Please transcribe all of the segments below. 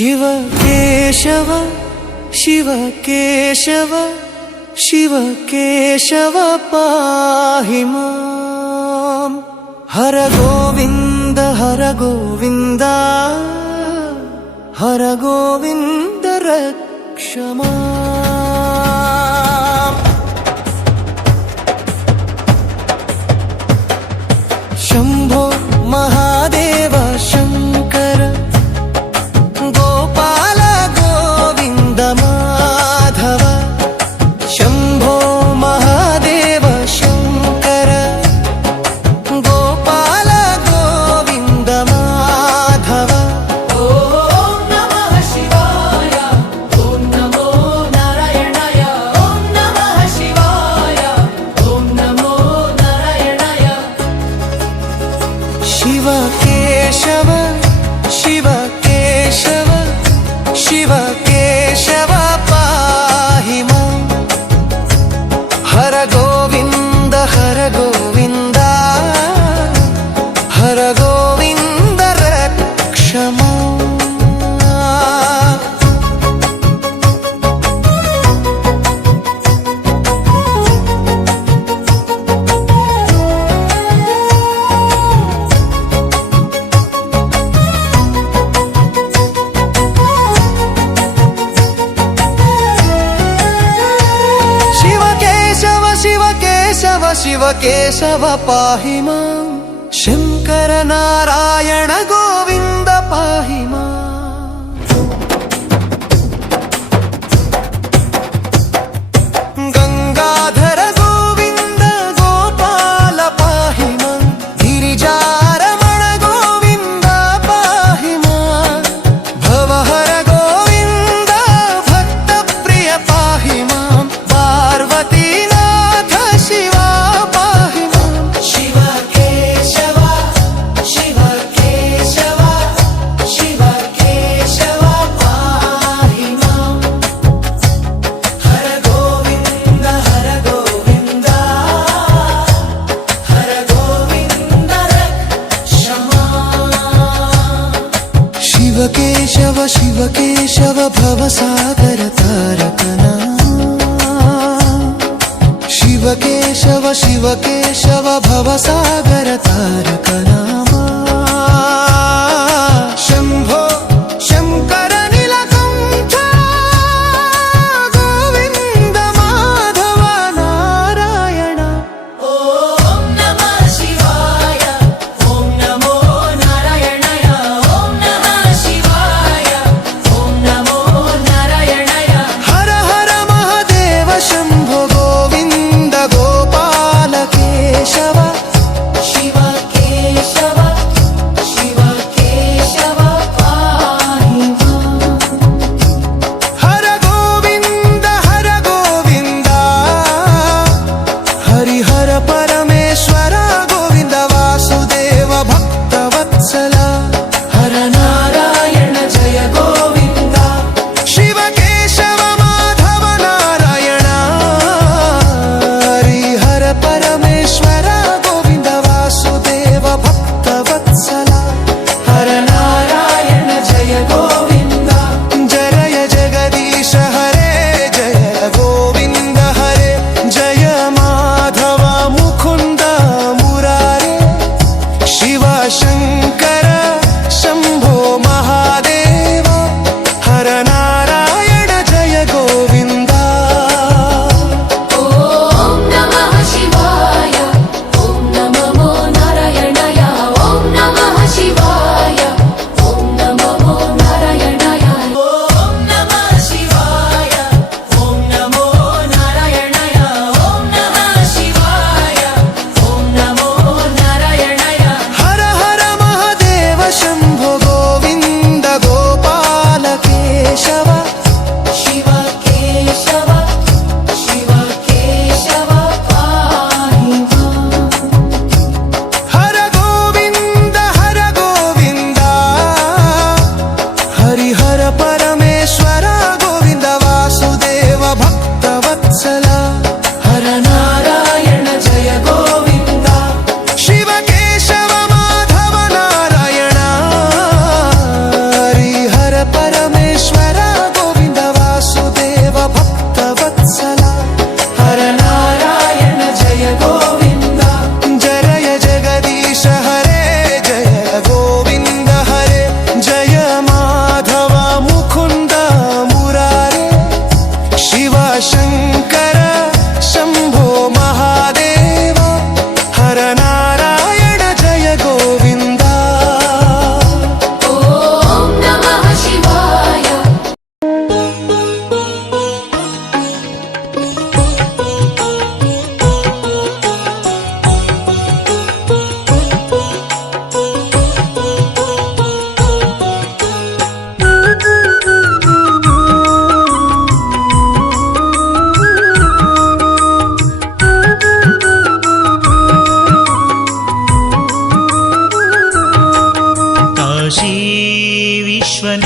शिव केशव शिव केशव शिव केशव पाहि मां हर गोविंद हर गोविंद रक्ष मां शंभो महादेव शंकर गोपाल गोविंद माधव शंभो महादेव शंकर गोपाल गोविंद माधव ओम नमः शिवाय ओम नमो नारायणाय ओम नमः शिवाय ओम नमो नारायणाय शिव केशव शिव केशव शिव केशव पाहि मां हर गोविंद हर गोविंद रक्ष मां शिव केशव पाहि मां शंकर नारायण गोविंद पाहि मां गंगाधर गोविंद गोपाल पाहि मां गिरिजारमण गोविंद पाहि मां भवहर गोविंद भक्त प्रिय पाहि मां पार्वती शिवा पाहि मां शिव केशव शिव केशव शिव केशव पाहि मां हर गोविंद रक्ष मां शिव केशव भवसागर तारकना शिव केशव भवसागर तारक नामा शंभो शंकर नीलकंठ गोविंद माधव नारायण ओम नमः शिवाय ओम नमो नारायणाय ओम नमः शिवाय ओम नमो नारायणाय हर हर महादेव शंभो गोविंद गोपाल केशव शिव केशव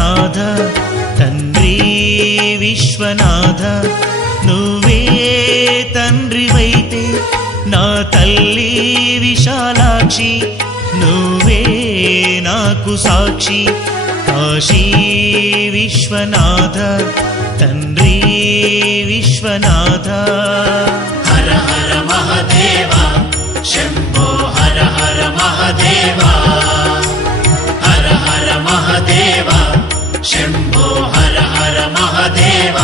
విశ్వనాథ తండ్రి విశ్వనాథ నువ్వే తండ్రివైతే నా తల్లి విశాలాక్షి నువ్వే నాకు సాక్షి కాశీ విశ్వనాథ తండ్రి విశ్వనాథ హర హర మహదేవ శంభో హర హర మహదేవ హర హర మహదేవ శంభో హర హర మహదేవ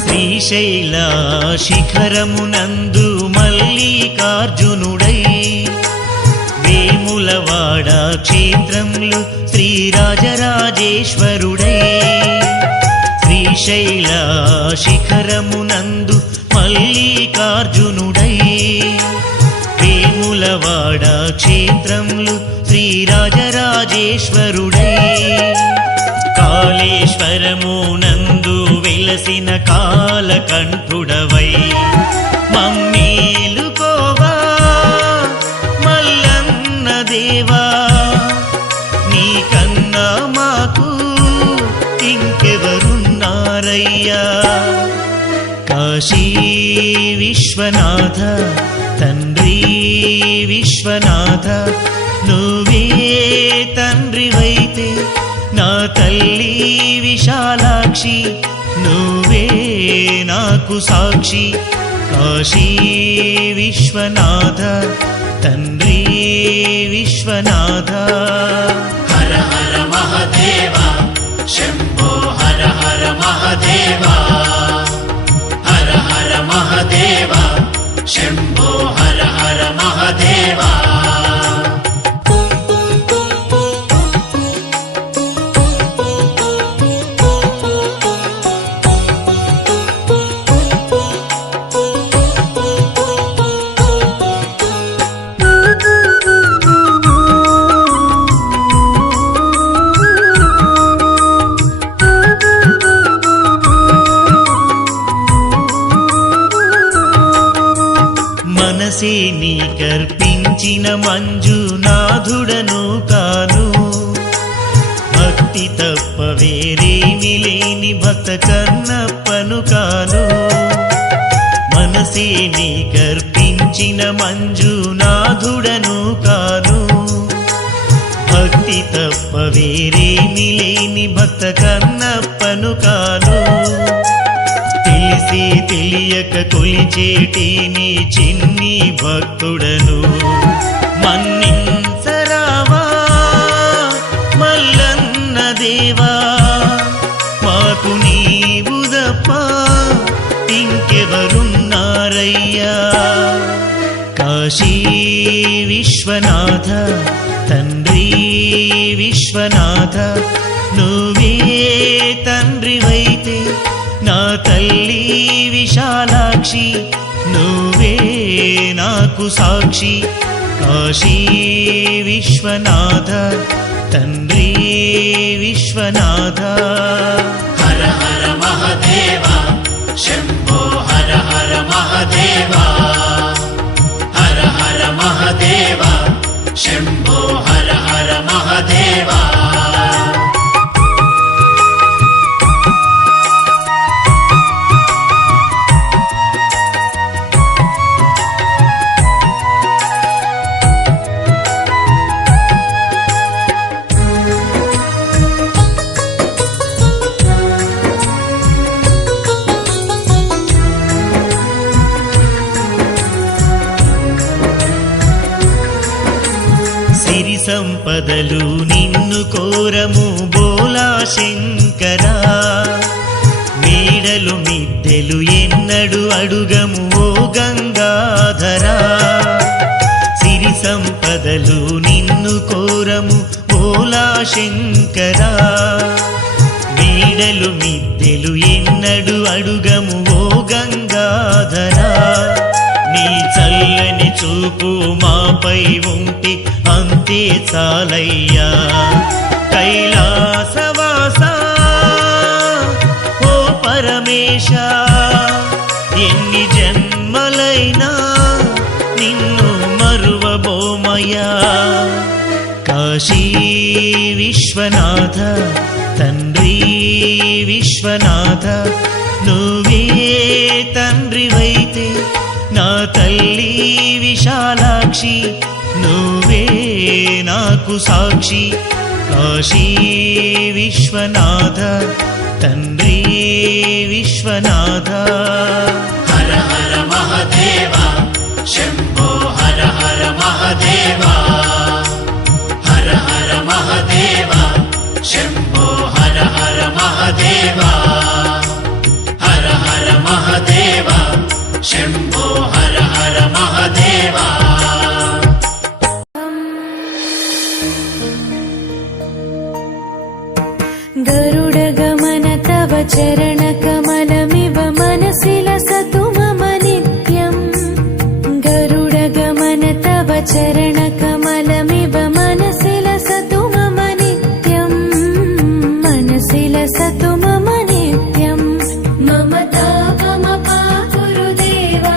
శ్రీశైల శిఖరమునందు మల్లికార్జునుడై వేములవాడ క్షేత్రంలో శ్రీరాజరాజేశ్వరుడై శ్రీశైల శిఖరమునందు మల్లికార్జునుడై వేములవాడ క్షేత్రంలో శ్రీరాజరాజేశ్వరుడై కాళేశ్వరమునందు వెలసిన కాలకంఠుడవై మమ్మేలుకోవా మల్లన్న దేవా నీకన్నా మాకు ఇంకెవరున్నారయ్యా కాశీ విశ్వనాథ తండ్రి విశ్వనాథ నువ్వే తండ్రివైతే నా తల్లి విశాలాక్షి నువ్వే నాకు సాక్షి కాశీ విశ్వనాథ తండ్రి విశ్వనాథ హర హర మహదేవ శంభో హర హర మహదేవ హర హర మహదేవ శంభో హర హర మహదేవ మనసే నీ కర్పించిన మంజునాథుడను కాను భక్తి తప్ప వేరేమి లేని భక్త కన్నప్పను కాను మనసే నీ కర్పించిన మంజునాథుడను కాను భక్తి తప్ప వేరేమి లేని భక్త కన్నప్పను కాను తెలిసి తెలియక కొలిచేటి నీ చిన్ని భక్తుడను మన్నించరావా మల్లన్న దేవా మాకు నీవు తప్ప ఇంకెవరున్నారయ్యా కాశీ విశ్వనాథ తండ్రి విశ్వనాథ నువ్వే తండ్రివైతే నా తల్లి విశాలాక్షి నువ్వే నాకు సాక్షి కాశీ విశ్వనాథ తండ్రి విశ్వనాథ హర హర మహదేవ శంభో హర హర మహదేవ హర హర మహదేవ శంభో హర హర మహదేవ సిరి సంపదలు నిన్ను కోరము బోలా శంకరా మేడలు మిద్దెలు ఎన్నడు అడుగము ఓ గంగాధరా సిరి సంపదలు నిన్ను కోరము బోలా శంకరా క్రీడలు మిద్దెలు ఎన్నడు అడుగము ఓ గంగాధరా నీ చల్లని చూపు మాపై ఉంటే అంతే చాలయ్యా కైలాసవాస ఓ పరమేశ ఎన్ని జన్మలైనా నిన్ను మరువబోమయ్యా కాశీ విశ్వనాథ తండ్రి విశ్వనాథ నువ్వే తండ్రివైతే నా తల్లి విశాలాక్షి నువ్వే నాకు సాక్షి కాశీ విశ్వనాథ తండ్రి విశ్వనాథ హర హర మహదేవ శంభో హర హర మహదేవ హర హర మహదేవ శంభో హర హర మహదేవ హర హర మహదేవ శంభో హర హర మహదేవ गरुडगमन तव चरणकमलमिव मनसि लसतु मम नित्यम् गरुडगमन तव चरणकमलमिव मनसि लसतु मम नित्यम् मनसि लसतु मम नित्यम् मम तापमपाकुरु देवा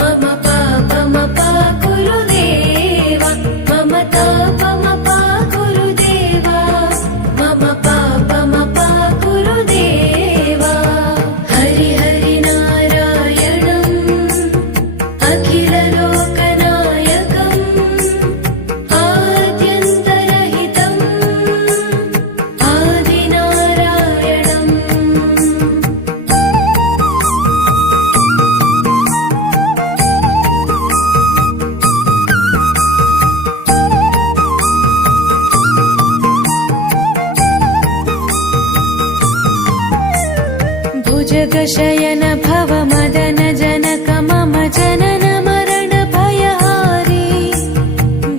मम पापमपाकुरु देवा मम तापमपाकुरु देवा मम पापमपाकुरु देवा हरि हरि नारायणम् अखिललोकनायकम् आद्यन्तरहितम् आदिनारायणम् भुजगशयन भव मदन जनक मम जनन मरण भयहारी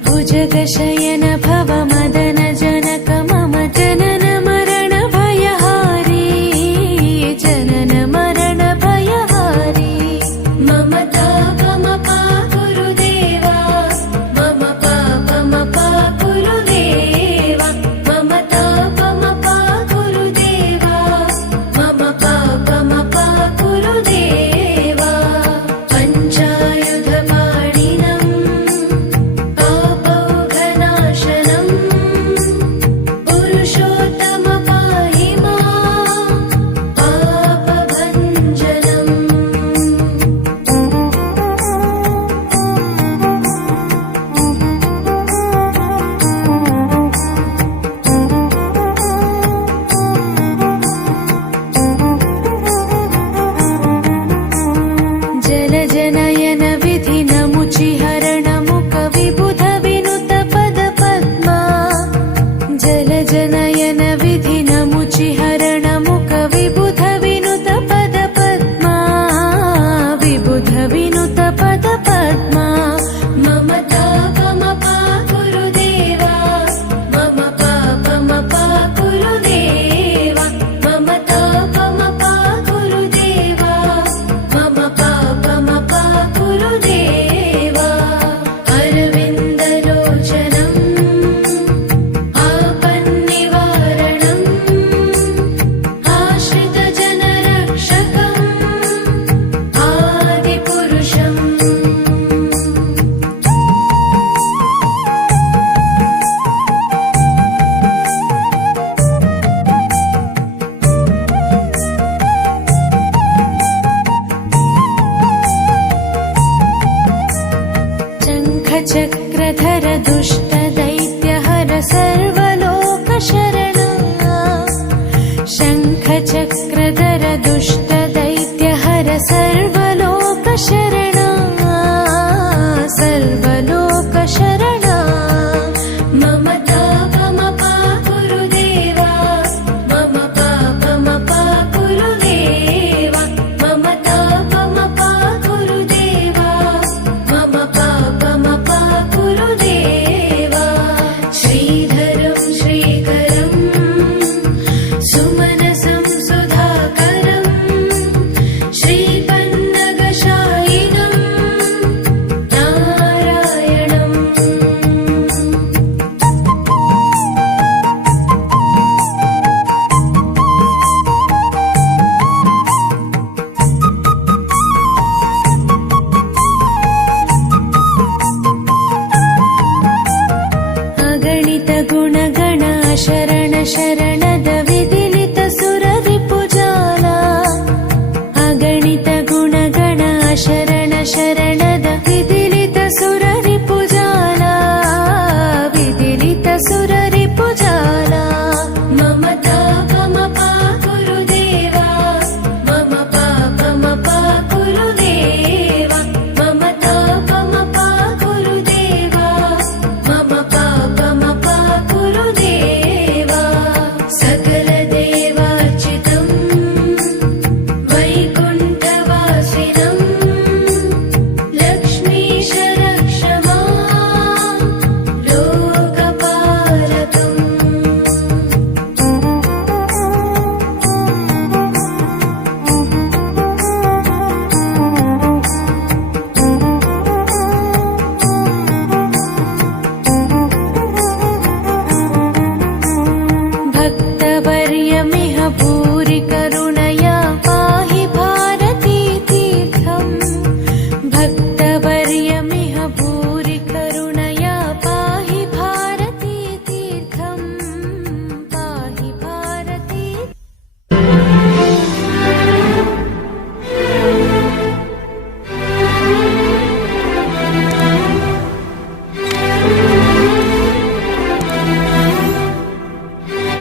भुजगशयन भव मदन जनक मम जनन मरण भयहारी जनन मरण भयहारी मम तापमपाकुरु देवा मम पापमपाकुरु देवा मम तापमपाकुरु देवा मम पापमपाकुरु देवा पञ्चायुधपाणिनम् पापौघनाशनम् पुरुषोत्तम पाहि माम् पापभञ्जनम् जलजनयन विधिनमुचिहरणमुख विबुध विनुत पद पद्मा जलजनयन विधिनमुचिहरणमुख विबुध विनुत पद पद्मा विबुध विनुत पद पद्मा मम तापमपाकुरु देवा मम पापमपाकुरु देवा मम तापमपाकुरु देवा मम पापमपाकुरु देवा अरविन्दलोचनम् आपन्निवारणम् आश्रितजनरक्षकम् आदिपुरुषम् शङ्खचक्रधर दुष्ट